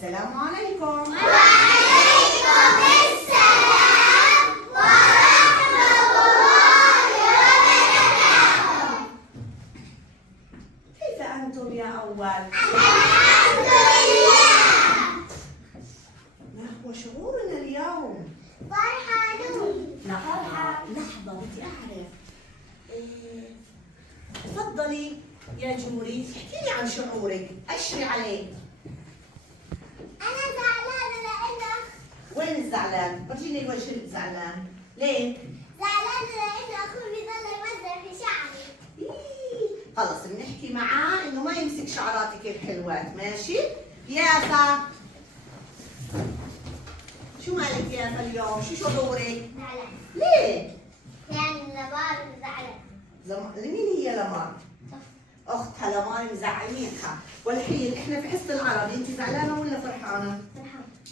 السلام عليكم. وعليكم السلام ورحمة الله وبركاته. كيف أنتم يا أول؟ الحمد لله. ما هو شعورنا اليوم؟ فرحانون. لحظة بدي أعرف. تفضلي يا جوري احكي لي عن شعورك، أشري عليه. أنا زعلانة لأنه وين الزعلان؟ ورجيني الوجه الزعلان. ليه؟ زعلانة لأنه أخوي بيضل يوزع في شعري. خلص بنحكي معاه إنه ما يمسك شعراتك الحلوات، ماشي؟ يافا شو مالك يافا اليوم؟ شو شعورك؟ زعلانة. ليه؟ يعني لبار زعلانة. مين هي لمار؟ اختها لمار مزعلينها، والحين احنا في حصه العربي، انت زعلانه ولا فرحانه؟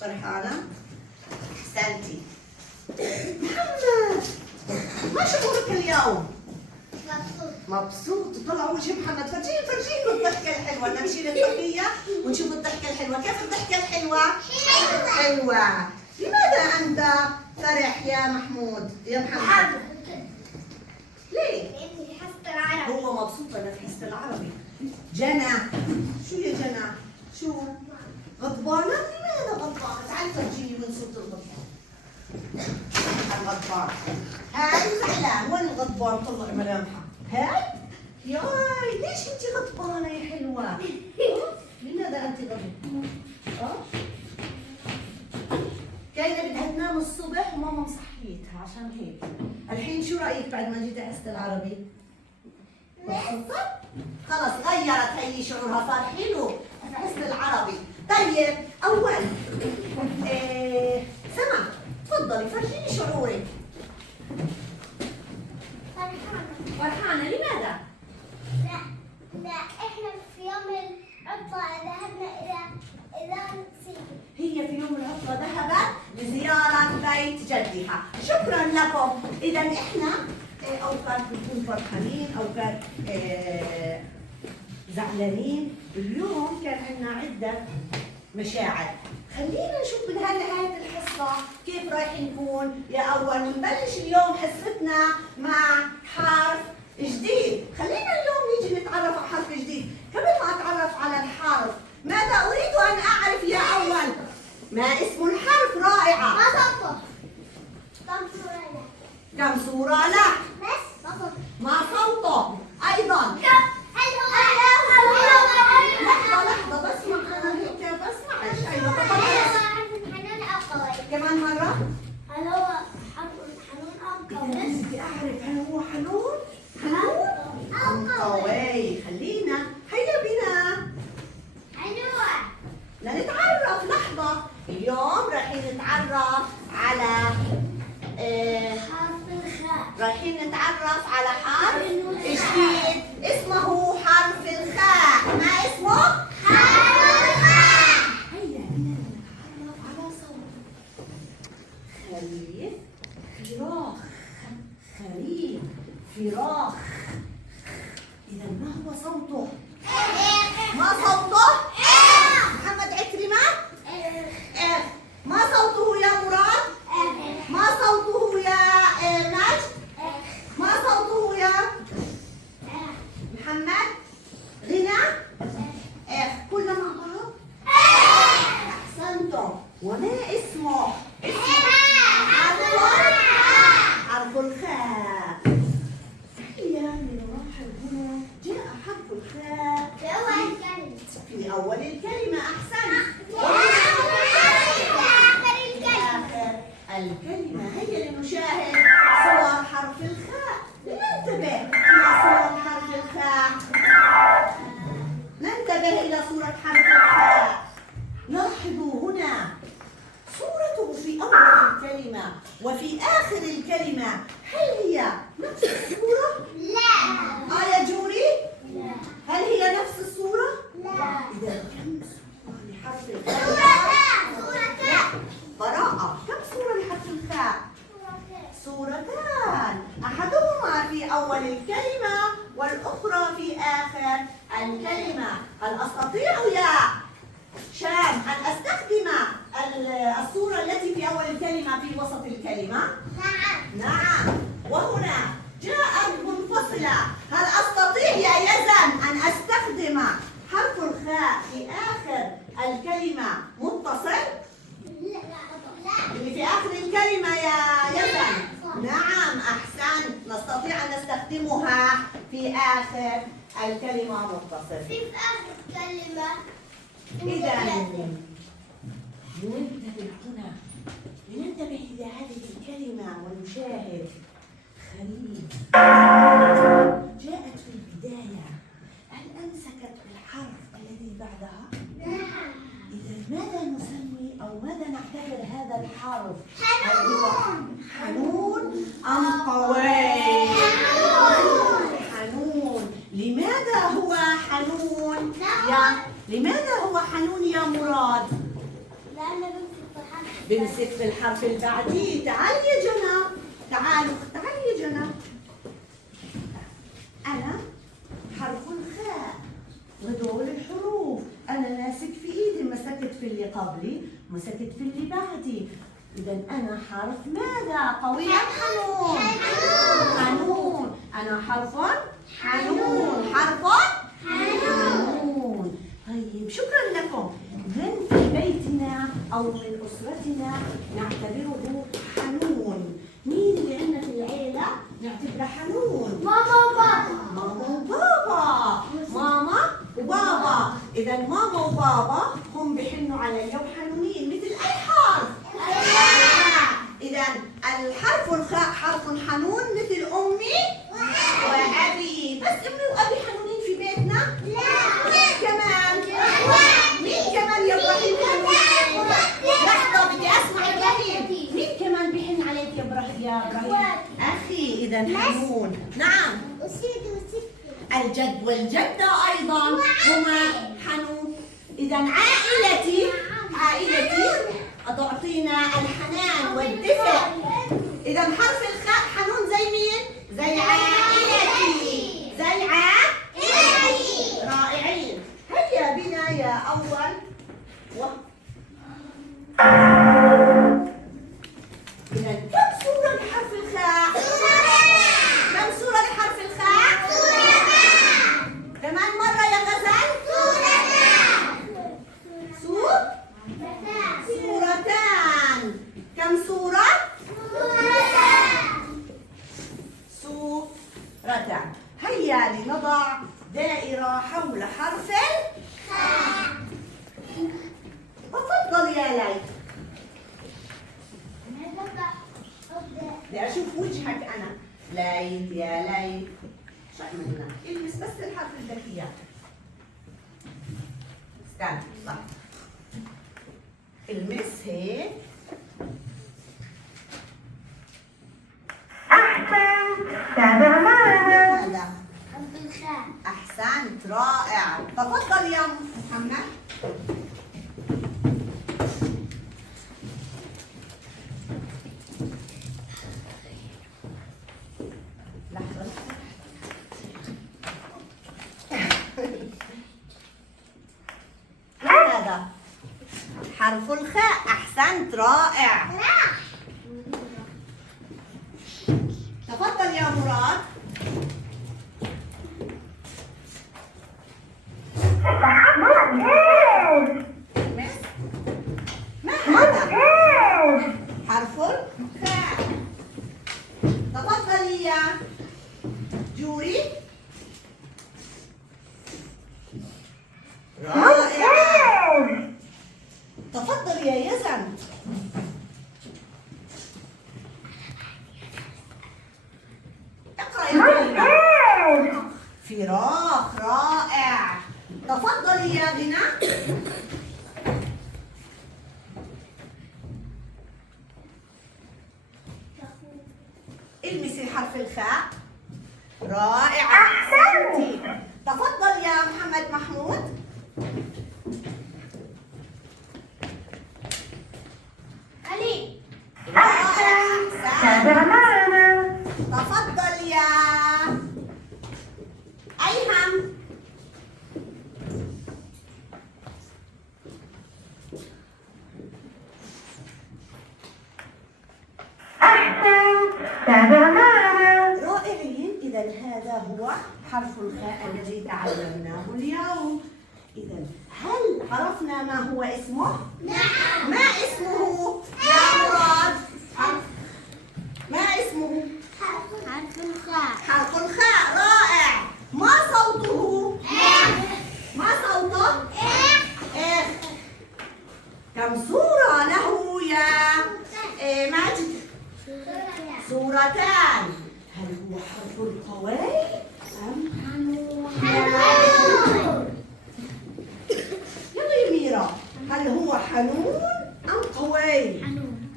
فرحانه؟ احسنتي. محمد ما شعورك اليوم؟ مبسوط. مبسوط. طلع وجه محمد، فرجيني الضحكه الحلوه، نمشي للضحيه ونشوف الضحكه الحلوه، كيف الضحكه الحلوه؟ حلوة. حلوه. لماذا انت فرح يا محمود؟ يا محمد ليه؟ لأني حصة العربي. هو مبسوط انا في حصه العربي. جنى شو يا جنى؟ شو؟ غضبانه؟ لماذا غضبانه؟ تعالي فرجيني وين صوت الغضبان. الغضبان هاي زعلان، وين الغضبان؟ طلع ملامحها. هاي ياي ليش انت غضبانه يا حلوه؟ لماذا انت غضبانه؟ كاينه بدها تنام الصبح وماما مصحيتها عشان هيك. الحين شو رايك بعد ما جيت حصه العربي؟ مبسوطة؟ خلص غيرت هي شعورها، صار حلو في حصة العربي. طيب أول سما تفضلي فرجيني شعورك. فرحانة. فرحانة لماذا؟ لا احنا في يوم العطلة ذهبنا إلى سيدي. هي في يوم العطلة ذهبت لزيارة بيت جدها. شكرا لكم. إذا إحنا أوقات بنكون فرحانين، أوقات زعلانين. اليوم كان عندنا عدة مشاعر. خلينا نشوف بنهاية الحصة كيف رايح نكون. يا أول نبلش اليوم حصتنا مع حرف جديد. خلينا اليوم نيجي نتعرف على حرف جديد. قبل ما أتعرف على الحرف ماذا أريد أن أعرف يا أول؟ ما اسم الحرف رائعة؟ ما صوته. كم صورة له؟ كم صورة له؟ بس ما صوته. ما صوته؟ أيضا هل هو لحظة بسمع أنا هيك بسمع إيش. أيوة تفضل. حنون أو قوي؟ كمان مرة؟ هل هو حنون أو قوي؟ بدي أعرف هل هو حنون؟ حنون؟ أم قوي؟ خلينا هيا بنا حنون. لنتعرف. لحظة اليوم رايحين نتعرف على حرف الخاء. رايحين نتعرف على حرف جديد اسمه حرف الخاء. ما اسمه؟ حرف الخاء. هيا بنا نتعرف على صوته. خريف، فراخ، خريف، فراخ. إذا ما هو صوته؟ ما صوته؟ محمد عكرمة؟ ما صوته يا مراد؟ ما صوته يا مجد؟ ما صوته يا محمد؟ غنى؟ كلنا مع بعض؟ أحسنتم. وما اسمه؟ حرف الخاء. هيا لنلاحظ هنا جاء حرف الخاء في أول الكلمة. أحسنت. آخر الكلمة. هيا لنشاهد صور حرف الخاء. ننتبه إلى صورة حرف الخاء. ننتبه إلى صورة حرف الخاء. لاحظوا هنا صورته في أول الكلمة وفي آخر الكلمة. هل هي نفس الصورة؟ يا جوري؟ هل هي نفس الصورة؟ إذا كم صورة لحرف الخاء؟ لا، براءة. كم صورة لحرف الخاء؟ صورتان، أحدهما في أول الكلمة والأخرى في آخر الكلمة. هل أستطيع يا شام أن أستخدم الصورة التي في أول الكلمة في وسط الكلمة؟ نعم. وهنا جاءت منفصلة. هل أستطيع يا يزن أن أستخدم حرف الخاء في آخر الكلمة متصل؟ اللي في آخر الكلمة يا يزن. نعم أحسنت، نستطيع أن نستخدمها في آخر الكلمة متصل. في آخر كلمة. إذا لننتبه هنا، لننتبه إلى هذه الكلمة ونشاهد. خليل جاءت في البداية، هل أمسكت بالحرف الذي بعدها؟ نعم. إذا ماذا نسمي أو ماذا نعتبر هذا الحرف؟ حنون. حنون أم قوي؟ حنون. لماذا هو حنون؟ لماذا هو حنون يا مراد؟ لأنه بمسك في الحرف اللي بعديه. تعال يا جنى، تعالوا تعال يا جنى. أنا حرف الخاء وهذول الحروف، أنا ماسك في إيدي، مسكت في اللي قبلي، مسكت في اللي بعدي. إذا أنا حرف ماذا؟ قوي أم حنون؟ حنون. أنا حرف حنون. حرف حنون. طيب شكرا لكم. من في بيتنا أو من أسرتنا نعتبره حنون؟ مين اللي عندنا في العيلة نعتبره حنون؟ ماما وبابا. ماما وبابا. ماما وبابا. إذا ماما وبابا هم بيحنوا علي وحنونين مثل أي حرف. إذا الحرف الخاء حرف حنون مثل أمي وأبي. بس أمي وأبي حنونين في بيتنا؟ لا. مين كمان؟ مين كمان يا إبراهيم حنون؟ لحظة بدي أسمع إبراهيم. مين كمان بيحن عليك يا إبراهيم؟ أخي. إذا حنون. نعم. الجد والجدة أيضا هما حنون. إذا عائلتي تعطينا الحنان والدفء. إذا حرف الخاء حنون زي مين؟ زي عائلتي. زي عائلتي. رائعين. هيا بنا يا أول إذا كم صورة لحرف الخاء؟ كم صورة لحرف الخاء؟ كمان مرة يا غزل. صورتان. كم صورة؟ صورتان. هيا لنضع دائرة حول حرف الخاء. تفضل يا ليث. بدي أشوف وجهك أنا. ليث يا ليث. شو عملنا؟ البس بس الحرف الذكية. استنى. صح. المس هيك. هذا. أحسنت. رائع. تفضل يا محمد. لحظة. هذا حرف الخاء. أحسنت. رائع. تفضل يا مراد. ما هذا؟ حرف الخاء. تفضلي يا جوري. رائع. تفضل يا يزن. اقرأ الكلمة. فراخ. رائع. تفضلي يا غنى. المسي حرف الخاء. رائع. أحسنتي. تفضل يا محمد محمود. علي. رائع. تفضل يا أيهم. حرف الخاء الذي تعلمناه اليوم. إذا هل عرفنا ما هو اسمه؟ نعم. ما اسمه يا مراد؟ ما اسمه؟ حرف الخاء. حرف الخاء. رائع. ما صوته؟ ما صوته؟ إيه. كم صورة له يا ماجد؟ صورتان. هل هو حرف القوي أم حنون؟ يلا يا ميرا، هل هو حنون أم قوي؟ حنون.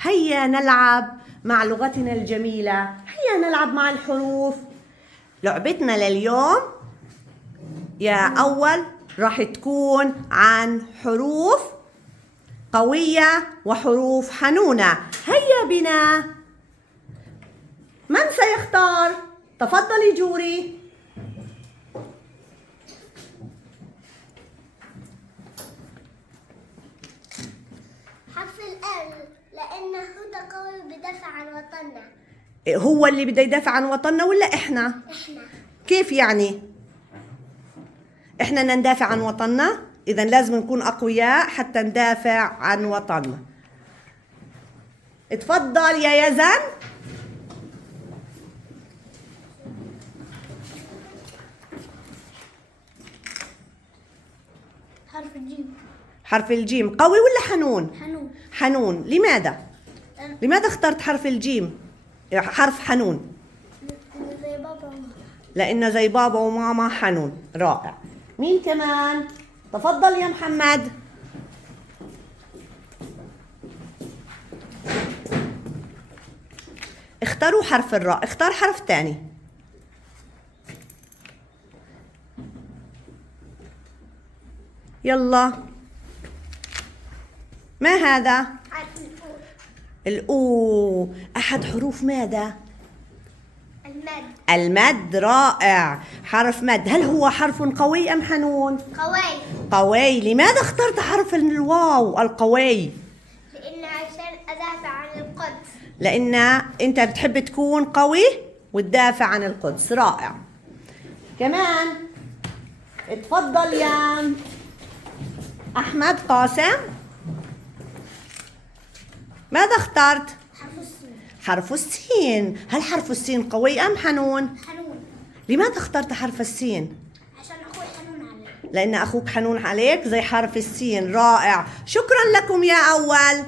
هيا نلعب مع لغتنا الجميلة، هيا نلعب مع الحروف. لعبتنا لليوم يا أول راح تكون عن حروف قوية وحروف حنونة. هيا بنا. من سيختار؟ تفضلي جوري. حرف ال لأنه ده قوي بدافع عن وطننا. هو اللي بده يدافع عن وطننا ولا إحنا؟ إحنا. كيف يعني؟ إحنا بدنا ندافع عن وطننا؟ إذا لازم نكون أقوياء حتى ندافع عن وطننا. اتفضل يا يزن. حرف الجيم. حرف الجيم قوي ولا حنون؟ حنون. حنون. لماذا؟ لماذا اخترت حرف الجيم؟ حرف حنون. زي بابا وماما. لأنه زي بابا وماما حنون. رائع. مين كمان؟ تفضل يا محمد. اختاروا حرف الراء. اختار حرف تاني. يلا. ما هذا؟ حرف الأو. الأو. أحد حروف ماذا؟ المد. المد. رائع. حرف مد. هل هو حرف قوي أم حنون؟ قوي. قوي. لماذا اخترت حرف الواو القوي؟ لأن عشان أدافع عن القدس. لأن أنت بتحب تكون قوي وتدافع عن القدس. رائع. كمان اتفضل يا أحمد قاسم. ماذا اخترت؟ حرف السين. حرف السين. هل حرف السين قوي أم حنون؟ حنون. لماذا اخترت حرف السين؟ عشان أخوي حنون علي. لأن أخوك حنون عليك زي حرف السين. رائع. شكرا لكم يا أول.